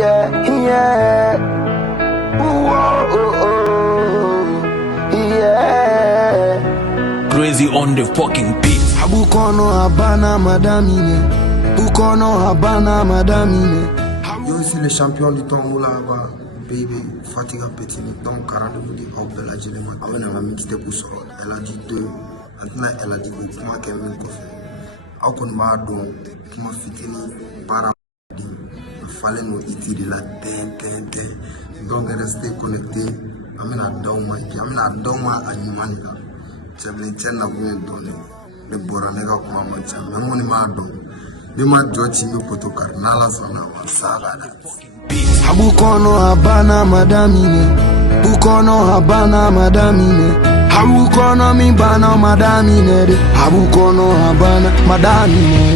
Yeah, yeah. Yeah. Crazy on the fucking beat. Abukono habana madamine. Bukono habana madamine. Yo, c'est le champion du tombeau là-bas. Baby, Fatiga Petit, donc 42 de Aubel à Géléma. Amène à la mixtape pour solo. Elle a dit 2. Maintenant, elle a dit que comment qu'elle m'a fait. Au qu'on m'a donné, qui m'a fait para. Il fallait nous étirer la ten. Donc, rester connecté. Amène à Dauma, amène à Dauma à Nimanika. C'est bien, tiens, n'a pas donné. Le Boranega comme un match. Même on m'a donné. De ma George, me poto carnala sana saga. Abukono habana madamine. Bukono habana madamine. Abukono mi bana madamine. Abukono habana madamine.